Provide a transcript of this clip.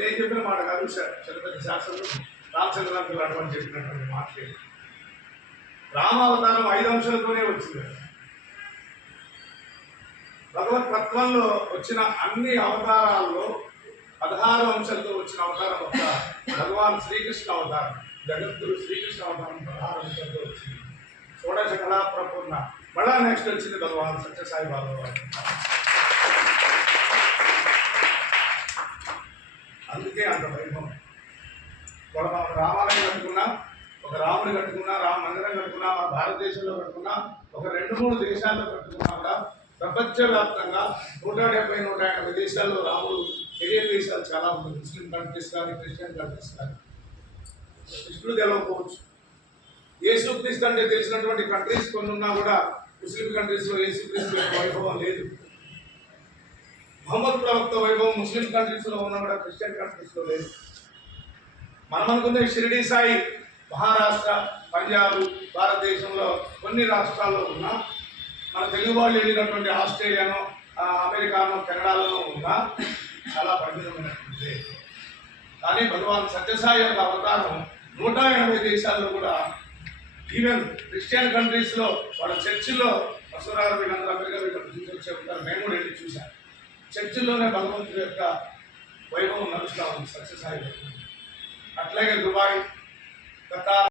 నేనేం చెప్పిన మాట కాదు చలపతి శాస్త్రంలో రామచంద్రానికి అటువంటి చెప్పినటువంటి మాట రామావతారం 5 అంశాలతోనే వచ్చింది. భగవతత్వంలో వచ్చిన అన్ని అవతారాల్లో 16 అంశాలతో వచ్చిన అవతారం ఒక భగవాన్ శ్రీకృష్ణ అవతారం. జగద్గురు శ్రీకృష్ణ అవతారం 16 అంశాలతో వచ్చింది. షోడశ కళా ప్రపూర్ణ. మళ్ళా నెక్స్ట్ వచ్చింది భగవాన్ సత్యసాయి బాబా వారు. అందుకే అంత వైభవం. మనం రామాలయం కట్టుకున్నా, ఒక రాముడు కట్టుకున్నా, రామ మందిరం కట్టుకున్నా, మన భారతదేశంలో కట్టుకున్నా, ఒక 2-3 దేశాల్లో కట్టుకున్నా కూడా ప్రపంచవ్యాప్తంగా 170-180 దేశాల్లో రాముడు తెలియని దేశాలు చాలా ఉన్నాయి. ముస్లిం కంట్రీస్ కానీ, క్రిస్టియన్ కంట్రీస్ కానీ. కృష్ణుడు తెలవకపోవచ్చు. యేసుక్రీస్తు అంటే తెలిసినటువంటి కంట్రీస్ కొన్ని ఉన్నా కూడా ముస్లిం కంట్రీస్లో యేసుక్రీస్తు వైభవం లేదు. మహమ్మద్ ప్రవక్త వైభవం ముస్లిం కంట్రీస్లో ఉన్నా కూడా క్రిస్టియన్ కంట్రీస్లో లేదు. మనం అనుకునే షిరిడి సాయి మహారాష్ట్ర, పంజాబ్, భారతదేశంలో కొన్ని రాష్ట్రాల్లో ఉన్నా, మన తెలుగు వాళ్ళు వెళ్ళినటువంటి ఆస్ట్రేలియానో, అమెరికానో, కెనడాలోనో ఉన్నా చాలా పరిమితమైనటువంటి. కానీ భగవాన్ సత్యసాయి యొక్క అవతారం 180 దేశాల్లో కూడా, ఈవెన్ క్రిస్టియన్ కంట్రీస్లో వాళ్ళ చర్చిల్లో వస్తున్నారు. వీళ్ళందరూ అమెరికా చెప్తారు, మేము కూడా వెళ్ళి చూశాను. చర్చిల్లోనే భగవంతుడి యొక్క వైభవం నడుస్తూ ఉంది సత్యసాయి. అట్లాగే దుబాయ్, ఖతార్,